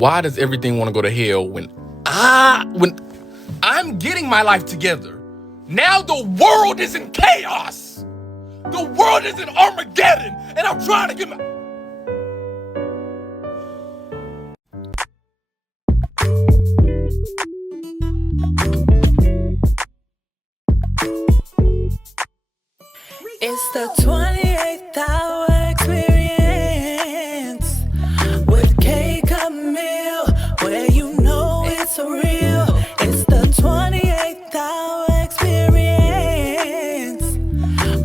Why does everything want to go to hell when I'm getting my life together? Now the world is in chaos. The world is in Armageddon, and I'm trying to get my... It's the 28th hour experience with Camille, where you know it's real. It's the 28th hour experience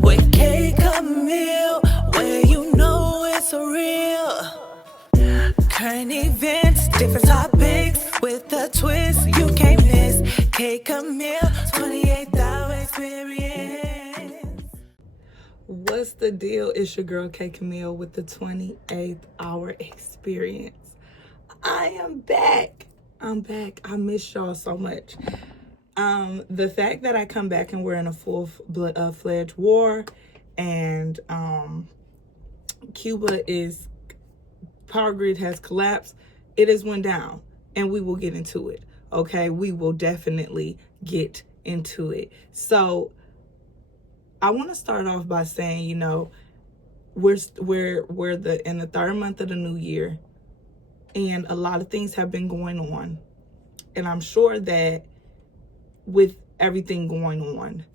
with Camille, where you know it's real. Current events, different topics with a twist you can't miss. Camille, 28th hour experience. What's the deal? It's your girl Camille with the 28th hour experience. I am back. I'm back. I miss y'all so much. The fact that I come back and we're in a full-fledged war, and Cuba is power grid has collapsed. It has went down, and we will get into it. Okay, we will definitely get into it. So I want to start off by saying, you know, we're in the third month of the new year, and a lot of things have been going on, and I'm sure that with everything going on,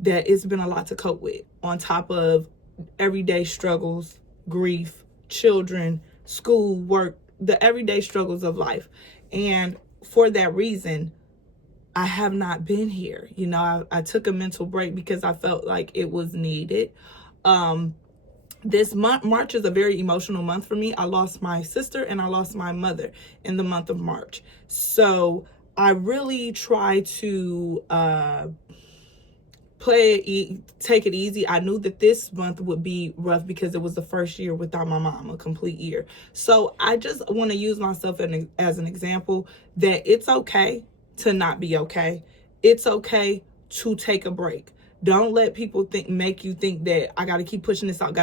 that it's been a lot to cope with, on top of everyday struggles, grief, children, school, work, the everyday struggles of life. And for that reason, I have not been here. You know, I took a mental break because I felt like it was needed. This month, March is a very emotional month for me. I lost my sister and I lost my mother in the month of March. So I really try to take it easy. I knew that this month would be rough because it was the first year without my mom, a complete year. So I just want to use myself as an example that it's okay to not be okay. It's okay to take a break. Don't let people make you think that I got to keep pushing this out,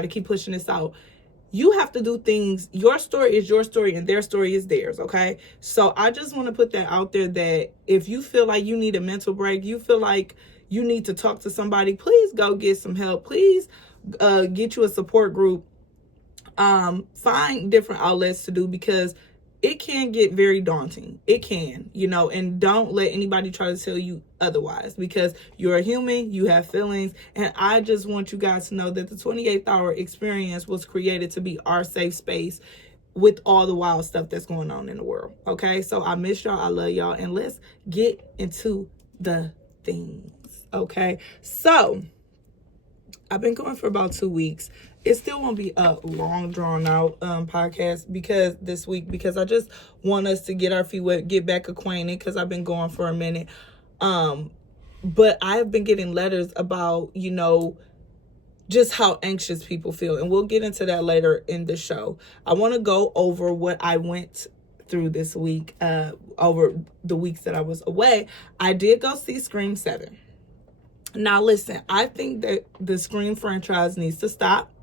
You have to do things. Your story is your story and their story is theirs, okay? So I just want to put that out there, that if you feel like you need a mental break, you feel like you need to talk to somebody, please go get some help. Please get you a support group. Find different outlets to do, because it can get very daunting. It can, you know, and don't let anybody try to tell you otherwise, because you're a human, you have feelings. And I just want you guys to know that the 28th hour experience was created to be our safe space with all the wild stuff that's going on in the world. Okay, so I miss y'all, I love y'all, and let's get into the things. Okay, so I've been going for about 2 weeks. It still won't be a long, drawn-out podcast because I just want us to get our feet wet, get back acquainted, because I've been going for a minute. But I've been getting letters about, you know, just how anxious people feel, and we'll get into that later in the show. I want to go over what I went through this week, over the weeks that I was away. I did go see Scream 7. Now, listen, I think that the Scream franchise needs to stop.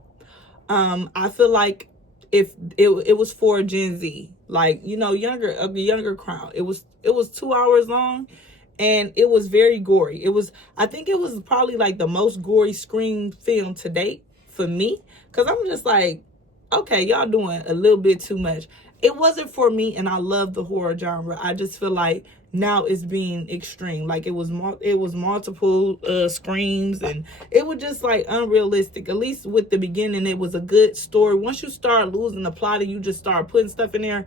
I feel like if it was for Gen Z, like, you know, younger crowd. It was 2 hours long, and it was very gory. I think it was probably like the most gory Scream film to date for me, because I'm just like, okay, y'all doing a little bit too much. It wasn't for me, and I love the horror genre. I just feel like now it's being extreme. Like it was multiple screams, and it was just like unrealistic. At least with the beginning, it was a good story. Once you start losing the plot and you just start putting stuff in there,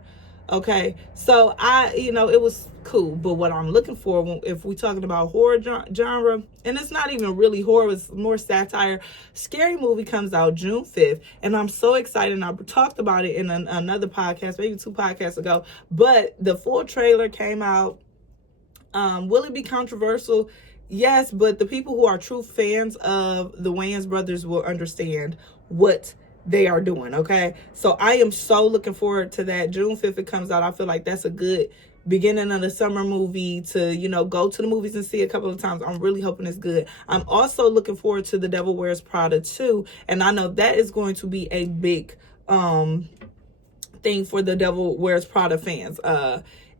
okay. So it was cool. But what I'm looking for, if we're talking about horror genre, and it's not even really horror, it's more satire. Scary Movie comes out June 5th, and I'm so excited. And I talked about it in another podcast, maybe 2 podcasts ago. But the full trailer came out. Will it be controversial? Yes, but the people who are true fans of the Wayans brothers will understand what they are doing, okay? So I am so looking forward to that. June 5th it comes out. I feel like that's a good beginning of the summer movie to, you know, go to the movies and see a couple of times. I'm really hoping it's good. I'm also looking forward to The Devil Wears Prada 2, and I know that is going to be a big thing for the Devil Wears Prada fans.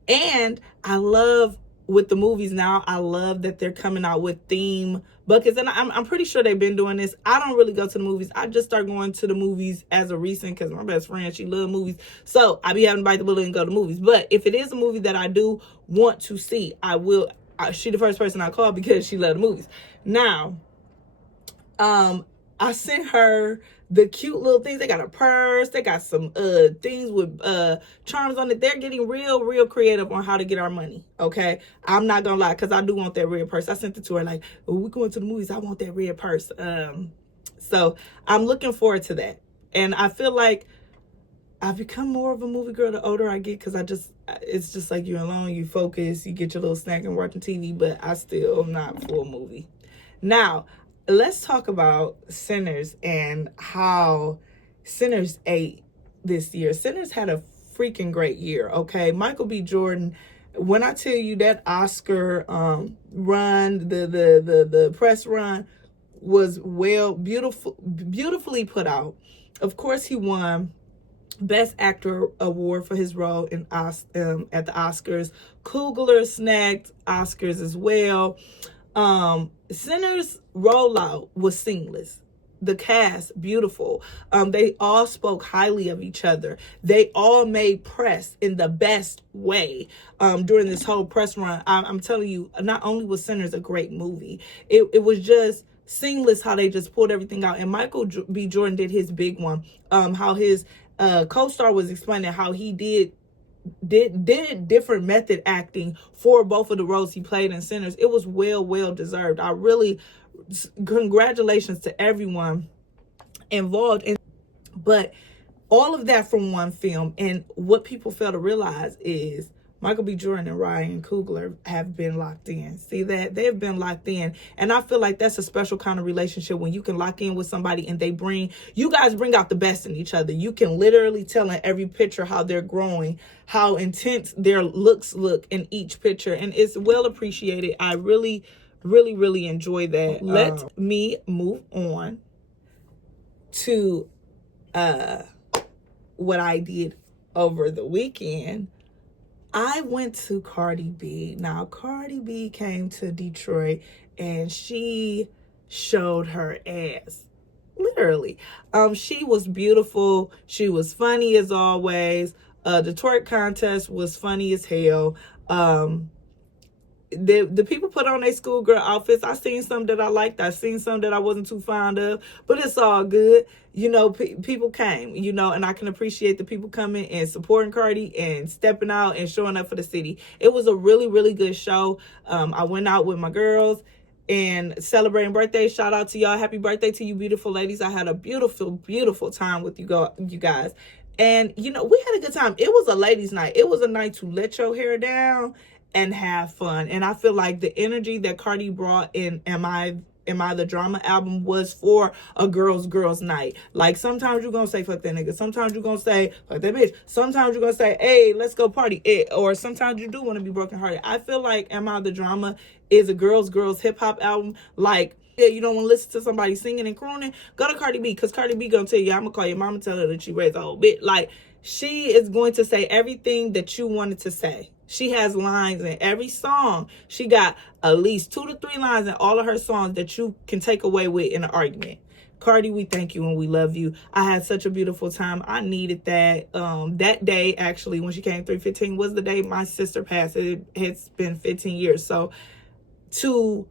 And I love with the movies now, I love that they're coming out with theme buckets. And I'm pretty sure they've been doing this. I don't really go to the movies. I just started going to the movies as a recent because my best friend, she loves movies. So I be having to bite the bullet and go to movies. But if it is a movie that I do want to see, I will. She the first person I call because she loves the movies. Now, I sent her the cute little things. They got a purse. They got some things with charms on it. They're getting real creative on how to get our money. Okay, I'm not gonna lie, because I do want that red purse. I sent it to her like, when we going to the movies, I want that red purse. So I'm looking forward to that. And I feel like I've become more of a movie girl the older I get, because it's just like you're alone, you focus, you get your little snack and watching TV, but I still am not full movie. Now, let's talk about Sinners and how Sinners ate this year. Sinners had a freaking great year, okay? Michael B. Jordan, when I tell you that Oscar run, the press run was beautifully put out. Of course, he won Best Actor award for his role in at the Oscars. Coogler snagged Oscars as well. Sinners rollout was seamless. The cast, beautiful. They all spoke highly of each other. They all made press in the best way during this whole press run. I'm telling you, not only was Sinners a great movie, it was just seamless how they just pulled everything out. And Michael B. Jordan did his big one. How his co-star was explaining how he did different method acting for both of the roles he played in Sinners. It was well deserved. I really, congratulations to everyone involved in, but all of that from one film. And what people fail to realize is Michael B. Jordan and Ryan Coogler have been locked in. See that? They've been locked in. And I feel like that's a special kind of relationship when you can lock in with somebody and you guys bring out the best in each other. You can literally tell in every picture how they're growing, how intense their looks look in each picture. And it's well appreciated. I really enjoy that. Let me move on to what I did over the weekend. I went to Cardi B. Now, Cardi B came to Detroit and she showed her ass. Literally. She was beautiful. She was funny as always. The twerk contest was funny as hell. The people put on their schoolgirl outfits. I seen some that I liked. I seen some that I wasn't too fond of, but it's all good. You know, people came, you know, and I can appreciate the people coming and supporting Cardi and stepping out and showing up for the city. It was a really good show. I went out with my girls and celebrating birthdays. Shout out to y'all. Happy birthday to you, beautiful ladies. I had a beautiful time with you guys. And, you know, we had a good time. It was a ladies' night. It was a night to let your hair down and have fun. And I feel like the energy that Cardi brought in Am I the Drama album was for a girls night. Like, sometimes you're gonna say fuck that nigga, sometimes you're gonna say fuck that bitch, sometimes you're gonna say hey, let's go party, or sometimes you do want to be brokenhearted. I feel like Am I the Drama is a girls hip-hop album. Like, yeah, you don't want to listen to somebody singing and crooning, go to Cardi B, because Cardi B gonna tell you, I'm gonna call your mama, tell her that she raised a whole bit. Like, she is going to say everything that you wanted to say. She has lines in every song. She got at least 2 to 3 lines in all of her songs that you can take away with in an argument. Cardi, we thank you and we love you. I had such a beautiful time. I needed that. That day, actually, when she came 3/15, was the day my sister passed. It has been 15 years. So to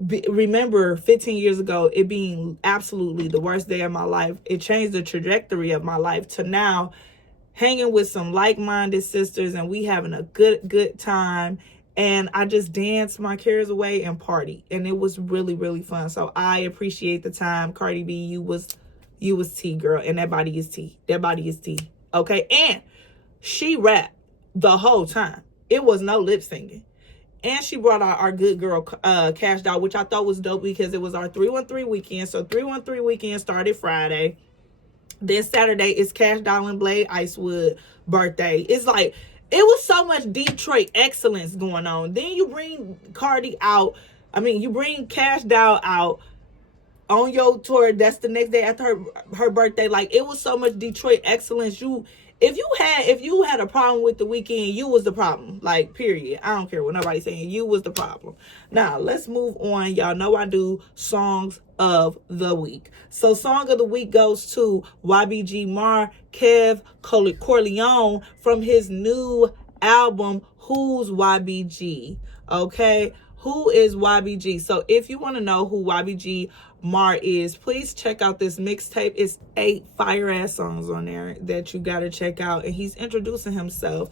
remember 15 years ago, it being absolutely the worst day of my life, it changed the trajectory of my life to now hanging with some like-minded sisters and we having a good time. And I just danced my cares away and party. And it was really fun. So I appreciate the time. Cardi B, you was tea, girl. And that body is tea. That body is tea. Okay? And she rapped the whole time. It was no lip singing. And she brought out our good girl, Cash Doll, which I thought was dope because it was our 313 weekend. So 313 weekend started Friday. Then Saturday is Cash Doll and Blade Icewood birthday. It's like, it was so much Detroit excellence going on. Then you bring Cardi out. I mean, you bring Cash Doll out on your tour. That's the next day after her birthday. Like, it was so much Detroit excellence. if you had a problem with The Weeknd, you was the problem. Like, period. I don't care what nobody's saying. You was the problem. Now, let's move on. Y'all know I do songs of the week. So, song of the week goes to YBG Mar Kev Corleone from his new album, Who's YBG? Okay? Who is YBG? So, if you want to know who YBG Mar is, please check out this mixtape. It's 8 fire ass songs on there that you gotta check out, and he's introducing himself.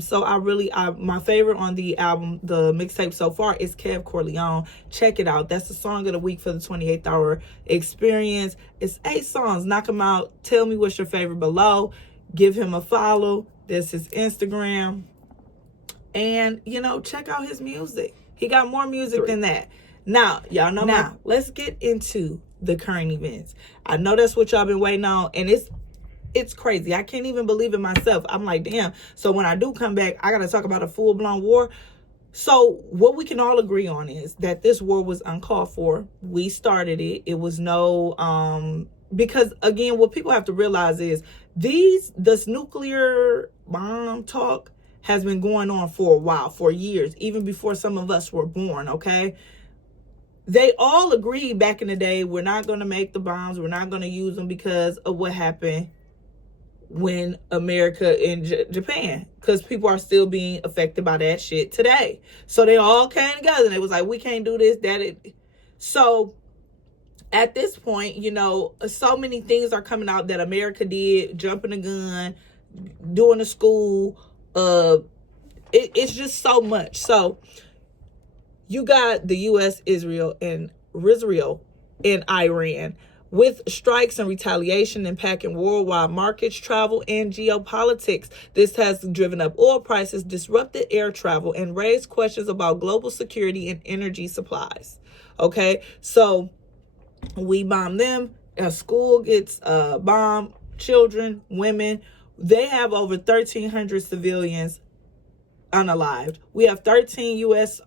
So my favorite on the album, the mixtape so far, is Kev Corleone. Check it out. That's the song of the week for the 28th hour experience. It's 8 songs. Knock them out. Tell me what's your favorite below. Give him a follow. That's his Instagram, and check out his music. He got more music than that. Now, y'all know. Now, let's get into the current events. I know that's what y'all been waiting on, and it's crazy. I can't even believe it myself. I'm like, damn. So when I do come back, I got to talk about a full-blown war. So what we can all agree on is that this war was uncalled for. We started it. It was because, again, what people have to realize is this nuclear bomb talk has been going on for a while, for years, even before some of us were born, okay? They all agreed back in the day, we're not going to make the bombs, we're not going to use them because of what happened when America and Japan, because people are still being affected by that shit today. So they all came together and it was like, we can't do this, So at this point, so many things are coming out that America did, jumping the gun, doing the school, it's just so much. So you got the U.S., Israel, and Iran with strikes and retaliation impacting worldwide markets, travel, and geopolitics. This has driven up oil prices, disrupted air travel, and raised questions about global security and energy supplies. Okay, so we bomb them. A school gets bombed. Children, women. They have over 1,300 civilians unalived. We have 13 U.S.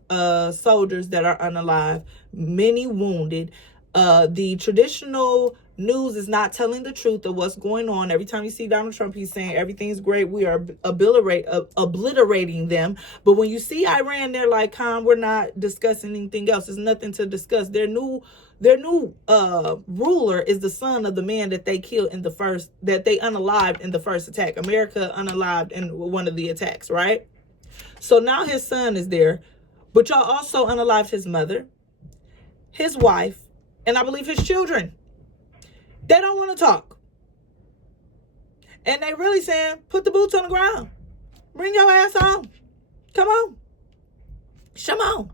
soldiers that are unalived, many wounded. The traditional news is not telling the truth of what's going on. Every time you see Donald Trump, he's saying everything's great. We are obliterating them. But when you see Iran, they're like, calm, we're not discussing anything else. There's nothing to discuss. Their new ruler is the son of the man that they killed that they unalived in the first attack. America unalived in one of the attacks, right? So now his son is there, but y'all also unalived his mother, his wife, and I believe his children. They don't want to talk. And they really saying, put the boots on the ground. Bring your ass on. Come on. Come on.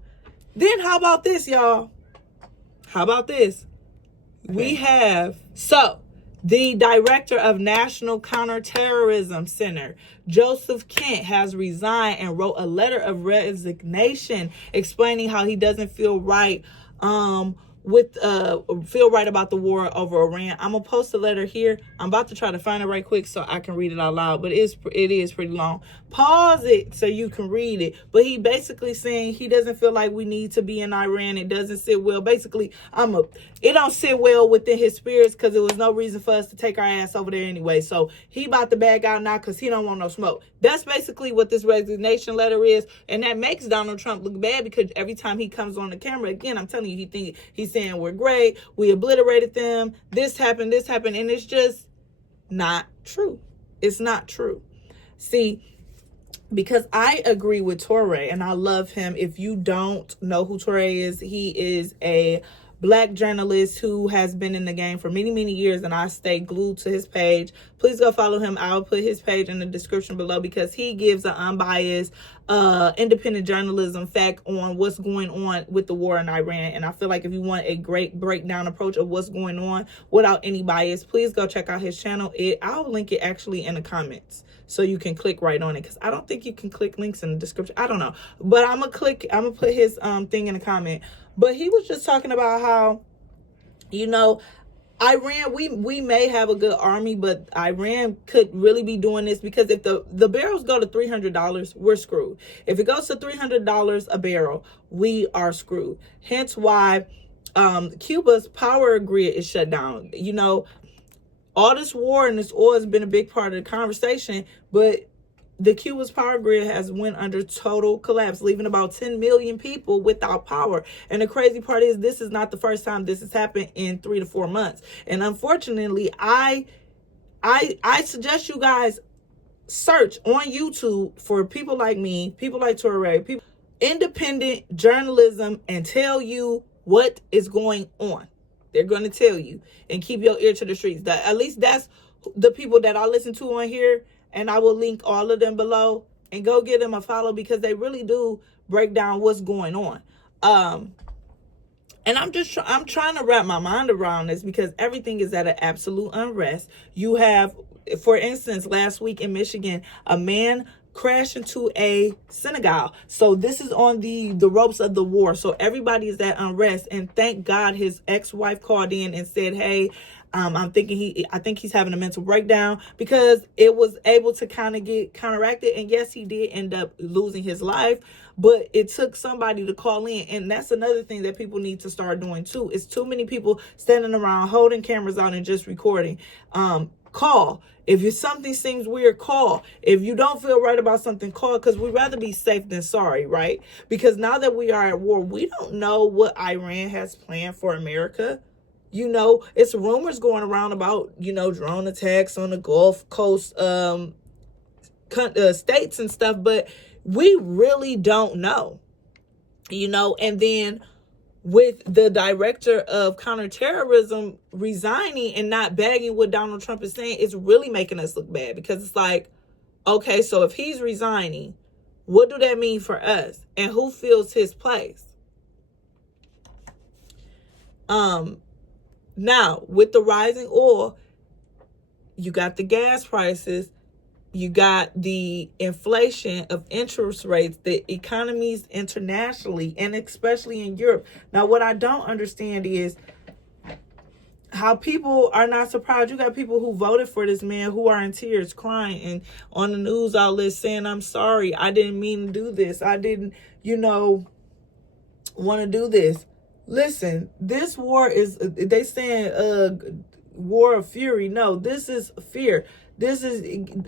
Then how about this, y'all? How about this? Okay. We have, the director of National Counterterrorism Center, Joseph Kent, has resigned and wrote a letter of resignation explaining how he doesn't feel right about the war over Iran. I'm gonna post a letter here. I'm about to try to find it right quick so I can read it out loud, but it is pretty long. Pause it so you can read it. But he basically saying he doesn't feel like we need to be in Iran. It doesn't sit well. Basically, it don't sit well within his spirits because there was no reason for us to take our ass over there anyway. So he about to back out now because he don't want no smoke. That's basically what this resignation letter is, and that makes Donald Trump look bad because every time he comes on the camera, again, I'm telling you, he's saying we're great, we obliterated them, this happened, and it's just not true. It's not true. See, because I agree with Touré and I love him. If you don't know who Touré is, he is a Black journalist who has been in the game for many, many years, and I stay glued to his page. Please go follow him. I'll put his page in the description below because he gives an unbiased, independent journalism fact on what's going on with the war in Iran. And I feel like if you want a great breakdown approach of what's going on without any bias, please go check out his channel. I'll link it actually in the comments so you can click right on it, because I don't think you can click links in the description. I don't know, but I'm gonna put his thing in the comment. But he was just talking about how, Iran, we may have a good army, but Iran could really be doing this because if the barrels go to $300, we're screwed. If it goes to $300 a barrel, we are screwed. Hence why Cuba's power grid is shut down. All this war and this oil has been a big part of the conversation, but the Cuba's power grid has went under total collapse, leaving about 10 million people without power. And the crazy part is, this is not the first time this has happened in 3 to 4 months. And unfortunately, I suggest you guys search on YouTube for people like me, people like Torre, people, independent journalism, and tell you what is going on. They're going to tell you, and keep your ear to the streets. At least that's the people that I listen to on here. And I will link all of them below, and go give them a follow, because they really do break down what's going on. And I'm trying to wrap my mind around this, because everything is at an absolute unrest. You have, for instance, last week in Michigan, a man crashed into a synagogue. So this is on the ropes of the war. So everybody is at unrest, and thank God his ex-wife called in and said, hey, I think he's having a mental breakdown, because it was able to kind of get counteracted. And yes, he did end up losing his life, but it took somebody to call in. And that's another thing that people need to start doing too. It's too many people standing around holding cameras out and just recording. Call. If something seems weird, call. If you don't feel right about something, call, because we'd rather be safe than sorry, right? Because now that we are at war, we don't know what Iran has planned for America. You know, it's rumors going around about, drone attacks on the Gulf Coast states and stuff, but we really don't know, and then with the director of counterterrorism resigning and not bagging what Donald Trump is saying, it's really making us look bad, because it's like, okay, so if he's resigning, what do that mean for us, and who fills his place? Now, with the rising oil, you got the gas prices, you got the inflation of interest rates, the economies internationally, and especially in Europe. Now, what I don't understand is how people are not surprised. You got people who voted for this man who are in tears, crying, and on the news outlets saying, I'm sorry, I didn't mean to do this. I didn't, want to do this. Listen, this war is, they saying war of fury. No, this is fear.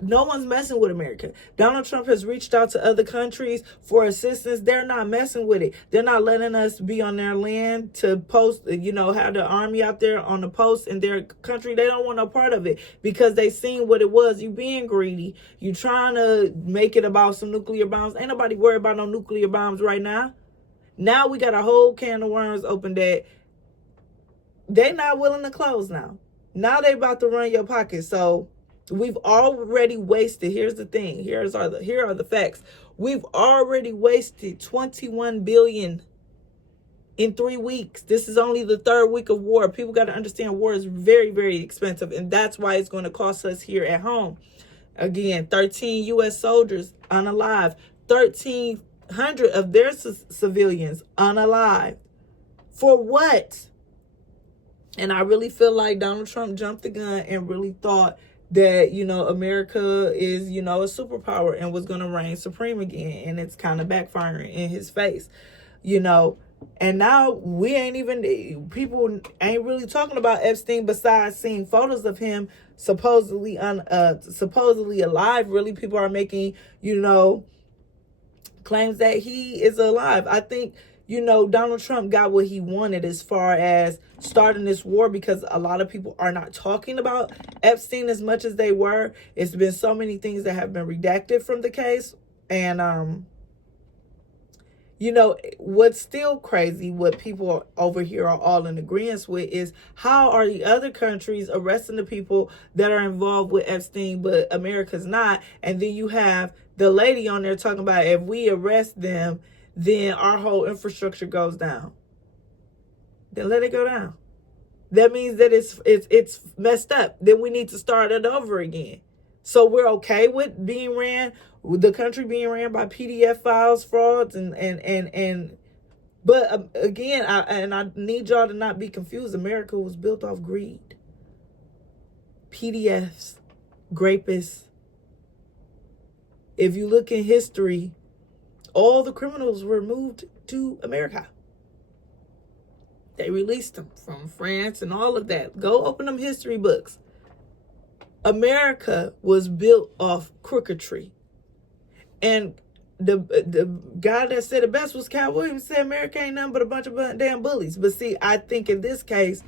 No one's messing with America. Donald Trump has reached out to other countries for assistance. They're not messing with it. They're not letting us be on their land to post, have the army out there on the post in their country. They don't want no part of it, because they seen what it was. You being greedy. You trying to make it about some nuclear bombs. Ain't nobody worried about no nuclear bombs right now. Now we got a whole can of worms open that they not willing to close now. Now they about to run your pocket. So we've already wasted. Here's the thing. Here are the facts. We've already wasted $21 billion in 3 weeks. This is only the 3rd week of war. People got to understand war is very, very expensive, and that's why it's going to cost us here at home. Again, 13 U.S. soldiers unalive. 1,300 of their civilians unalive. For what? And I really feel like Donald Trump jumped the gun and really thought that, America is, a superpower and was going to reign supreme again. And it's kind of backfiring in his face, And now people ain't really talking about Epstein, besides seeing photos of him supposedly alive. Really, people are making, claims that he is alive. I think, Donald Trump got what he wanted as far as starting this war, because a lot of people are not talking about Epstein as much as they were. It's been so many things that have been redacted from the case. And, what's still crazy, what people over here are all in agreement with, is how are the other countries arresting the people that are involved with Epstein, but America's not? And then you have the lady on there talking about, if we arrest them, then our whole infrastructure goes down. Then let it go down. That means that it's messed up. Then we need to start it over again. So we're okay with the country being ran by PDF files, frauds, but again, I need y'all to not be confused. America was built off greed. PDFs, grapists. If you look in history, all the criminals were moved to America. They released them from France and all of that. Go open them history books. America was built off crooketry. And the guy that said it best was Cat Williams, said America ain't nothing but a bunch of damn bullies. But see, I think in this case,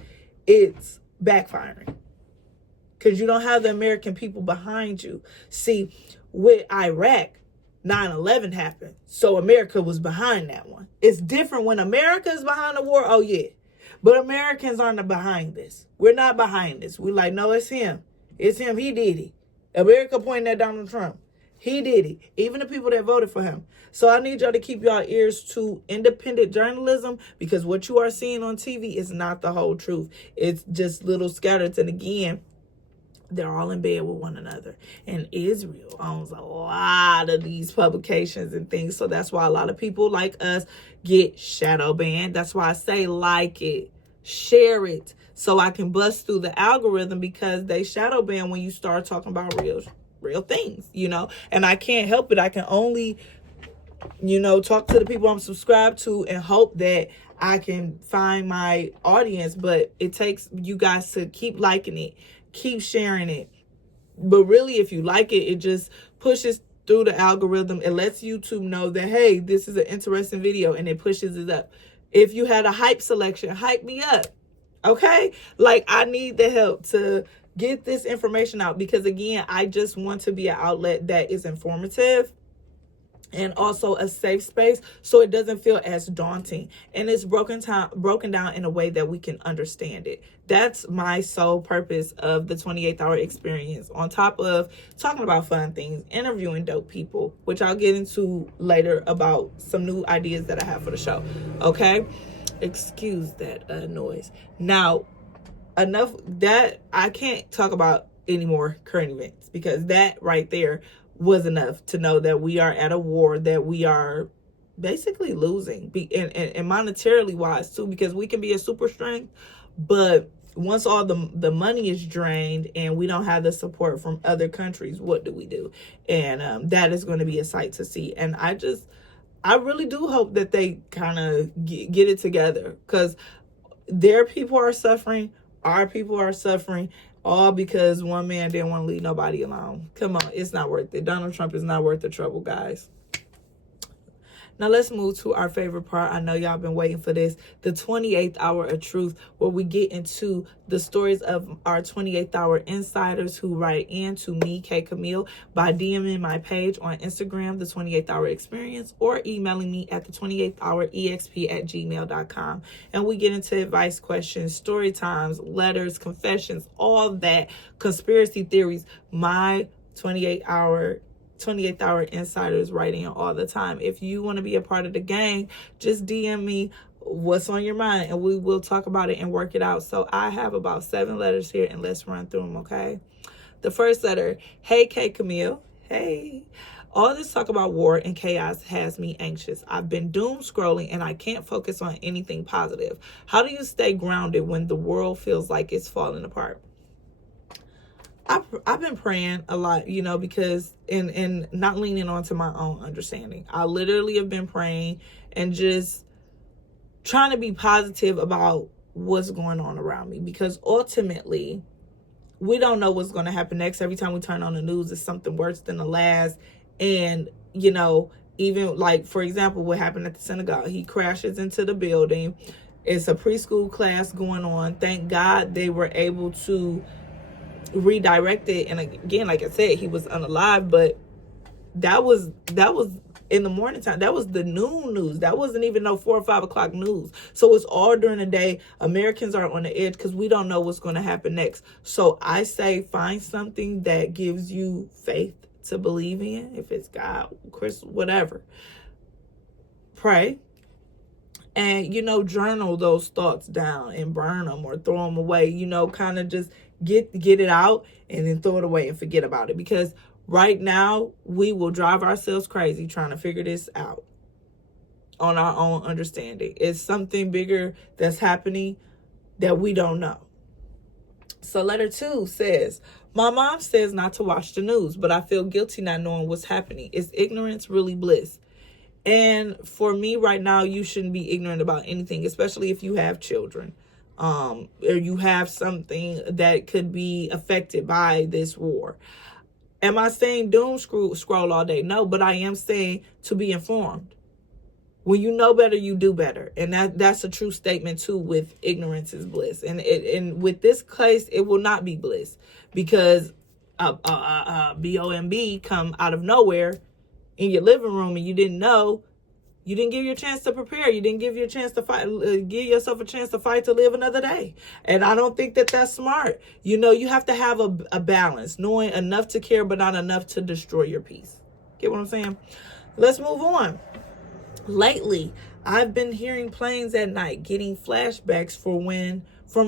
it's backfiring. Because you don't have the American people behind you. See, with Iraq, 9/11 happened. So America was behind that one. It's different when America is behind the war. Oh, yeah. But Americans aren't behind this. We're not behind this. We're like, no, it's him. It's him. He did it. America pointing at Donald Trump. He did it. Even the people that voted for him. So I need y'all to keep y'all ears to independent journalism, because what you are seeing on TV is not the whole truth. It's just little scattered. And again, they're all in bed with one another. And Israel owns a lot of these publications and things. So that's why a lot of people like us get shadow banned. That's why I say like it, share it, so I can bust through the algorithm, because they shadow ban when you start talking about real things, you know. And I can't help it. I can only, you know, talk to the people I'm subscribed to and hope that I can find my audience. But it takes you guys to keep liking it, keep sharing it. But really, if you like it, it just pushes through the algorithm. It lets YouTube know that, hey, this is an interesting video, and it pushes it up. If you had a hype selection, hype me up. Okay? Like, I need the help to get this information out, because again, I just want to be an outlet that is informative and also a safe space, so it doesn't feel as daunting, and it's broken down in a way that we can understand it. That's my sole purpose of the 28th Hour Experience, on top of talking about fun things, interviewing dope people, which I'll get into later about some new ideas that I have for the show. Okay? Excuse that noise. Now, enough that I can't talk about any more current events, because that right there was enough to know that we are at a war that we are basically losing, and monetarily wise too, because we can be a super strength, but once all the money is drained and we don't have the support from other countries, what do we do? And that is going to be a sight to see. And I really do hope that they kind of get it together, because their people are suffering, our people are suffering, all because one man didn't want to leave nobody alone. Come on, it's not worth it. Donald Trump is not worth the trouble, guys. Now let's move to our favorite part. I know y'all been waiting for this. The 28th Hour of Truth, where we get into the stories of our 28th Hour insiders who write in to me, Camille, by DMing my page on Instagram, the 28th Hour Experience, or emailing me at the 28th Hour exp@gmail.com. And we get into advice questions, story times, letters, confessions, all that, conspiracy theories. My 28th Hour insiders writing all the time. If you want to be a part of the gang, just DM me what's on your mind, and we will talk about it and work it out. So I have about 7 letters here, and let's run through them, okay? The first letter: hey, Camille. Hey. All this talk about war and chaos has me anxious. I've been doom scrolling and I can't focus on anything positive. How do you stay grounded when the world feels like it's falling apart? I've been praying a lot, you know, because and not leaning onto my own understanding. I literally have been praying and just trying to be positive about what's going on around me, because ultimately we don't know what's going to happen next. Every time we turn on the news, it's something worse than the last. And, you know, even like, for example, what happened at the synagogue, he crashes into the building. It's a preschool class going on. Thank God they were able to redirect it, and again, like I said, he was unalive, but that was in the morning time. That was the noon news. That wasn't even no 4 or 5 o'clock news. So it's all during the day. Americans are on the edge because we don't know what's going to happen next. So I say find something that gives you faith to believe in. If it's God, Chris, whatever, pray. And, you know, journal those thoughts down and burn them or throw them away, you know, kind of just get it out and then throw it away and forget about it. Because right now we will drive ourselves crazy trying to figure this out on our own understanding. It's something bigger that's happening that we don't know. So letter 2 says, my mom says not to watch the news, but I feel guilty not knowing what's happening. Is ignorance really bliss? And for me right now, you shouldn't be ignorant about anything, especially if you have children. or you have something that could be affected by this war. Am I saying doom scroll all day? No, but I am saying to be informed. When you know better, you do better. And that's a true statement too, with ignorance is bliss. And with this case, it will not be bliss, because BOMB come out of nowhere in your living room and you didn't know. You didn't give your chance to prepare. You didn't give your chance to fight. Give yourself a chance to fight to live another day. And I don't think that that's smart. You know, you have to have a balance, knowing enough to care, but not enough to destroy your peace. Get what I'm saying? Let's move on. Lately, I've been hearing planes at night, getting flashbacks from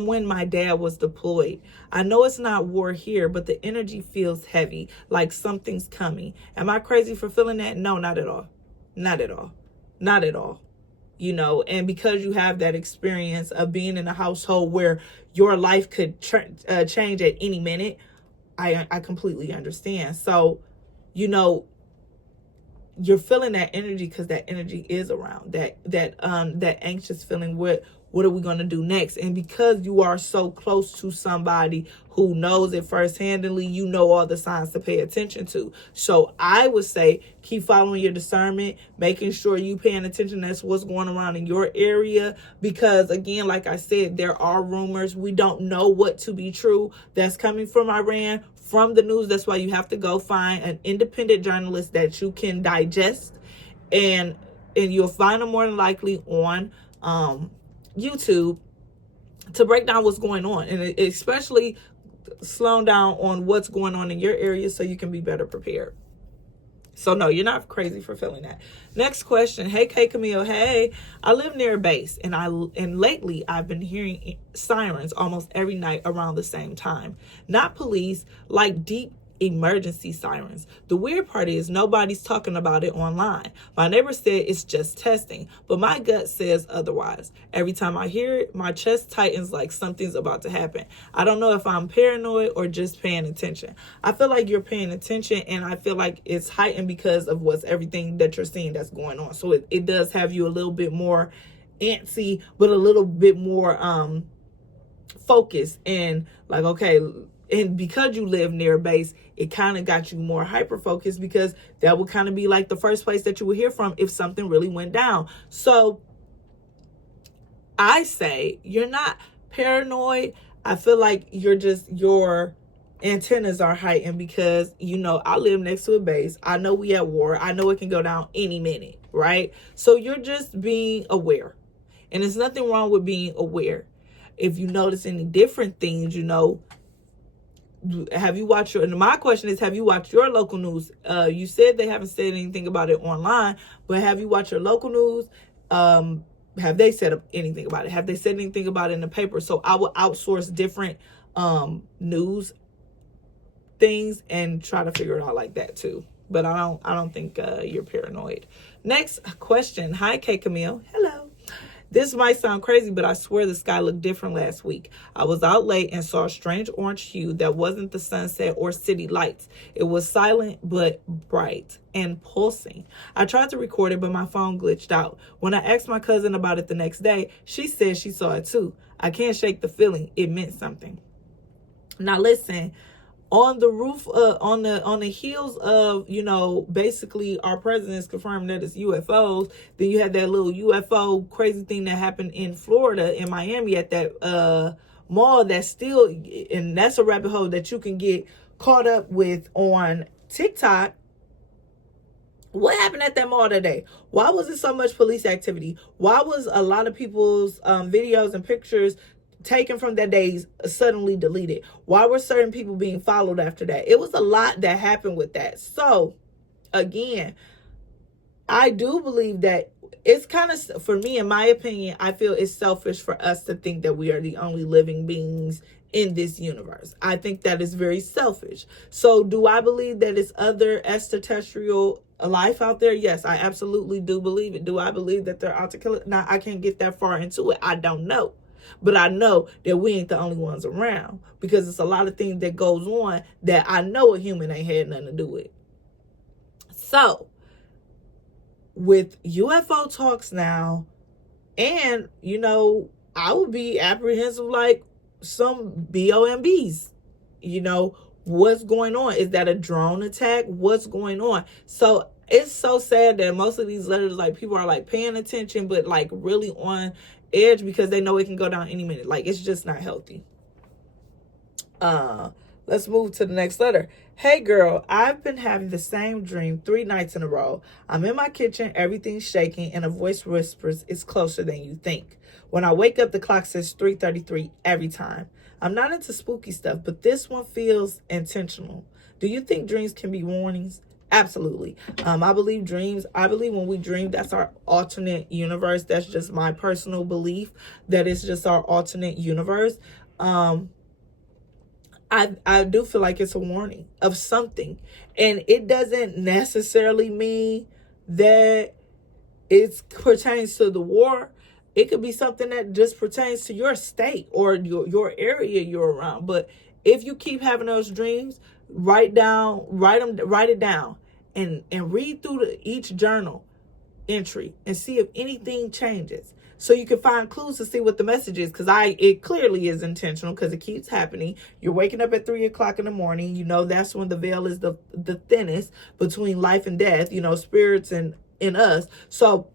when my dad was deployed. I know it's not war here, but the energy feels heavy, like something's coming. Am I crazy for feeling that? No, not at all. Not at all. Not at all. You know, and because you have that experience of being in a household where your life could change at any minute, I completely understand. So, you know, you're feeling that energy because that energy is around, that anxious feeling. What are we going to do next? And because you are so close to somebody who knows it first-handedly, you know all the signs to pay attention to. So I would say keep following your discernment, making sure you paying attention to what's going around in your area. Because again, like I said, there are rumors. We don't know what to be true that's coming from Iran, from the news. That's why you have to go find an independent journalist that you can digest, and you'll find them more than likely on YouTube to break down what's going on, and especially slow down on what's going on in your area so you can be better prepared. So no, you're not crazy for feeling that. Next question. Hey, Camille. Hey, I live near a base, and lately I've been hearing sirens almost every night around the same time. Not police, like deep emergency sirens. The weird part is nobody's talking about it online. My neighbor said it's just testing, but my gut says otherwise. Every time I hear it, my chest tightens like something's about to happen. I don't know if I'm paranoid or just paying attention. I feel like you're paying attention, and I feel like it's heightened because of everything that you're seeing that's going on. So it does have you a little bit more antsy, but a little bit more focused, and like, okay. And because you live near a base, it kind of got you more hyper-focused, because that would kind of be like the first place that you would hear from if something really went down. So I say you're not paranoid. I feel like your antennas are heightened because, you know, I live next to a base. I know we at war. I know it can go down any minute, right? So you're just being aware. And there's nothing wrong with being aware. If you notice any different things, you know, have you watched my question is, have you watched your local news? You said they haven't said anything about it online, but have you watched your local news? Have they said anything about it? Have they said anything about it in the paper? So I will outsource different news things and try to figure it out like that too. But I don't think you're paranoid. Next question. Hi, Camille. Hello. This might sound crazy, but I swear the sky looked different last week. I was out late and saw a strange orange hue that wasn't the sunset or city lights. It was silent but bright and pulsing. I tried to record it, but my phone glitched out. When I asked my cousin about it the next day, she said she saw it too. I can't shake the feeling. It meant something. Now listen. On the roof, on the heels of, you know, basically our president's confirmed that it's UFOs. Then you had that little UFO crazy thing that happened in Florida, in Miami, at that mall. That's still, and that's a rabbit hole that you can get caught up with on TikTok. What happened at that mall today? Why was there so much police activity? Why was a lot of people's videos and pictures taken from that day suddenly deleted? Why were certain people being followed after that? It was a lot that happened with that. So again, I do believe that it's kind of, for me, in my opinion, I feel it's selfish for us to think that we are the only living beings in this universe. I think that is very selfish. So do I believe that it's other extraterrestrial life out there? Yes, I absolutely do believe it. Do I believe that they're out to kill it? Now, I can't get that far into it. I don't know. But I know that we ain't the only ones around, because it's a lot of things that goes on that I know a human ain't had nothing to do with. So with UFO talks now, and, you know, I would be apprehensive like some BOMBs. You know, what's going on? Is that a drone attack? What's going on? So it's so sad that most of these letters, like, people are like paying attention, but like really on edge because they know it can go down any minute. Like, it's just not healthy. Let's move to the next letter. Hey girl, I've been having the same dream 3 nights in a row. I'm in my kitchen, everything's shaking, and a voice whispers, it's closer than you think. When I wake up, the clock says 3:33 every time. I'm not into spooky stuff, but this one feels intentional. Do you think dreams can be warnings? Absolutely. I believe dreams. I believe when we dream, that's our alternate universe. That's just my personal belief, that it's just our alternate universe. I do feel like it's a warning of something. And it doesn't necessarily mean that it pertains to the war. It could be something that just pertains to your state or your area you're around. But if you keep having those dreams, write it down and read through each journal entry and see if anything changes. So you can find clues to see what the message is, because it clearly is intentional because it keeps happening. You're waking up at 3 o'clock in the morning. You know, that's when the veil is the thinnest between life and death, you know, spirits and in us. So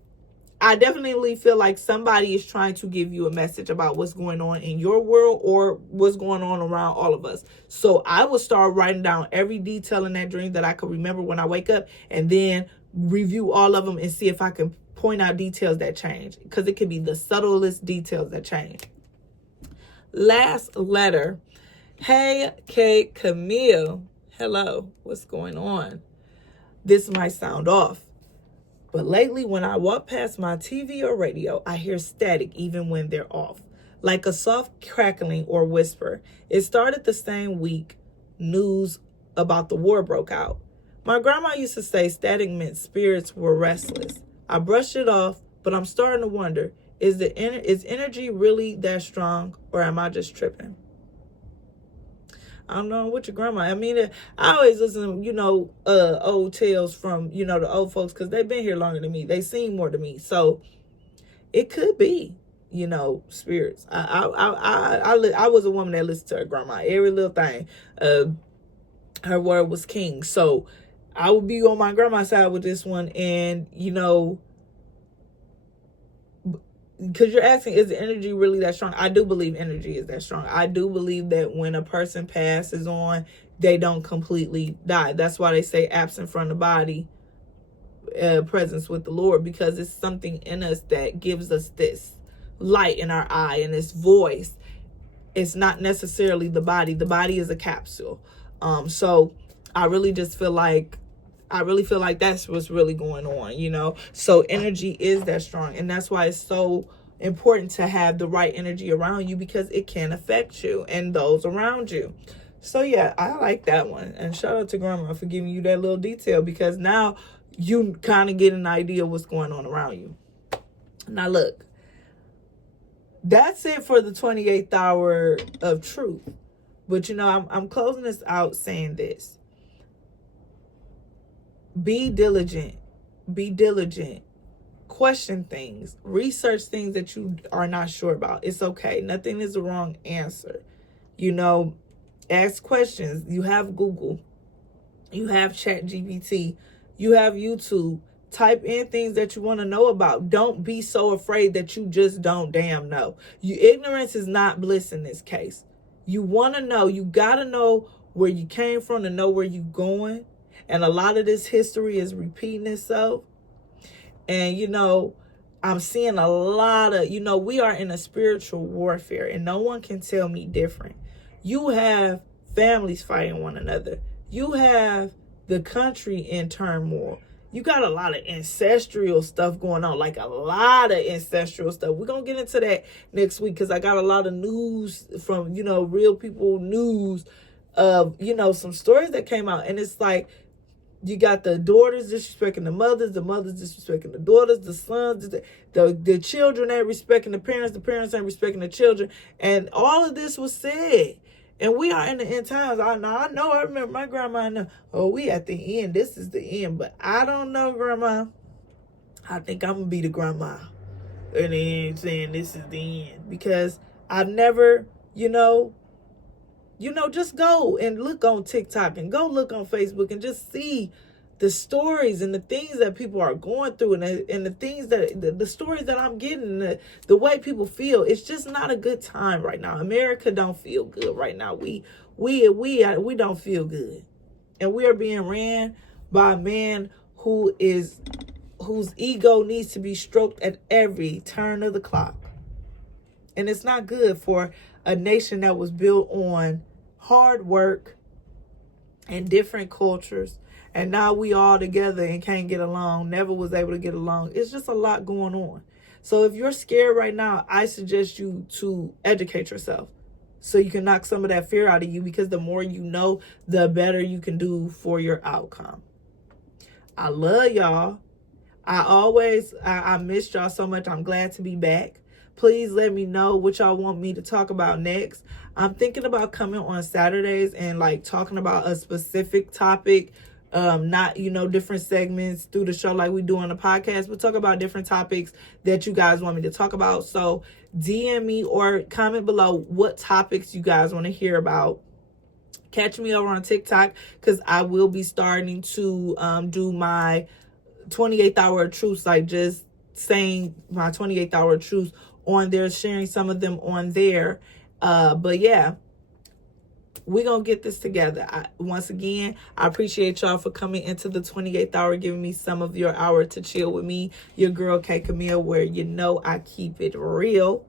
I definitely feel like somebody is trying to give you a message about what's going on in your world or what's going on around all of us. So I will start writing down every detail in that dream that I could remember when I wake up, and then review all of them and see if I can point out details that change, because it could be the subtlest details that change. Last letter. Hey, Kate, Camille. Hello. What's going on? This might sound off, but lately when I walk past my TV or radio, I hear static even when they're off, like a soft crackling or whisper. It started the same week news about the war broke out. My grandma used to say static meant spirits were restless. I brushed it off, but I'm starting to wonder, is energy really that strong, or am I just tripping? I don't know what your grandma. I mean, I always listen to, old tales from, the old folks, because they've been here longer than me. They've seen more than me. So it could be, spirits. I was a woman that listened to her grandma. Every little thing. Her word was king. So I would be on my grandma's side with this one. And, because you're asking, is the energy really that strong? I do believe energy is that strong. I do believe that when a person passes on, they don't completely die. That's why they say absent from the body, presence with the Lord, because it's something in us that gives us this light in our eye and this voice. It's not necessarily the body. The body is a capsule. So I really feel like that's what's really going on, So energy is that strong. And that's why it's so important to have the right energy around you, because it can affect you and those around you. So yeah, I like that one. And shout out to Grandma for giving you that little detail, because now you kind of get an idea of what's going on around you. Now look, that's it for the 28th hour of truth. But I'm closing this out saying this. Be diligent. Question things. Research things that you are not sure about. It's okay. Nothing is the wrong answer. Ask questions. You have Google. You have ChatGPT. You have YouTube. Type in things that you want to know about. Don't be so afraid that you just don't damn know. Ignorance is not bliss in this case. You want to know. You got to know where you came from to know where you're going. And a lot of this history is repeating itself. And, I'm seeing a lot of, we are in a spiritual warfare, and no one can tell me different. You have families fighting one another. You have the country in turmoil. You got a lot of ancestral stuff going on, like a lot of ancestral stuff. We're going to get into that next week, because I got a lot of news from, real people news of, some stories that came out. And it's like, you got the daughters disrespecting the mothers disrespecting the daughters, the sons, the children ain't respecting the parents ain't respecting the children. And all of this was said. And we are in the end times. I remember my grandma, we at the end. This is the end. But I don't know, Grandma. I think I'm going to be the grandma. and then saying this is the end, because I've never, just go and look on TikTok and go look on Facebook and just see the stories and the things that people are going through, and the things that the stories that I'm getting, the way people feel. It's just not a good time right now. America don't feel good right now. We don't feel good, and we are being ran by a man whose ego needs to be stroked at every turn of the clock. And it's not good for a nation that was built on hard work and different cultures. And now we all together and can't get along, never was able to get along. It's just a lot going on. So if you're scared right now, I suggest you to educate yourself so you can knock some of that fear out of you, because the more you know, the better you can do for your outcome. I love y'all. I missed y'all so much. I'm glad to be back. Please let me know what y'all want me to talk about next. I'm thinking about coming on Saturdays and like talking about a specific topic. Not, different segments through the show like we do on the podcast, but talk about different topics that you guys want me to talk about. So DM me or comment below what topics you guys want to hear about. Catch me over on TikTok, because I will be starting to do my 28th hour of truth, like just saying my 28th hour of truth on there, sharing some of them on there. But yeah, we're going to get this together. Once again, I appreciate y'all for coming into the 28th hour, giving me some of your hour to chill with me, your girl, Camille, where I keep it real.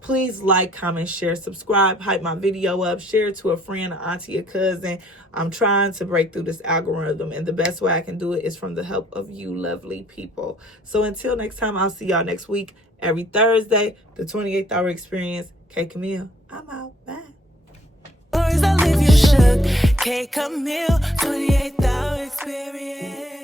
Please like, comment, share, subscribe, hype my video up, share it to a friend, an auntie, a cousin. I'm trying to break through this algorithm, and the best way I can do it is from the help of you lovely people. So until next time, I'll see y'all next week, every Thursday, the 28th hour experience. Camille, I'm out. Bye. Stories that leave you shook. Camille, 28th hour experience.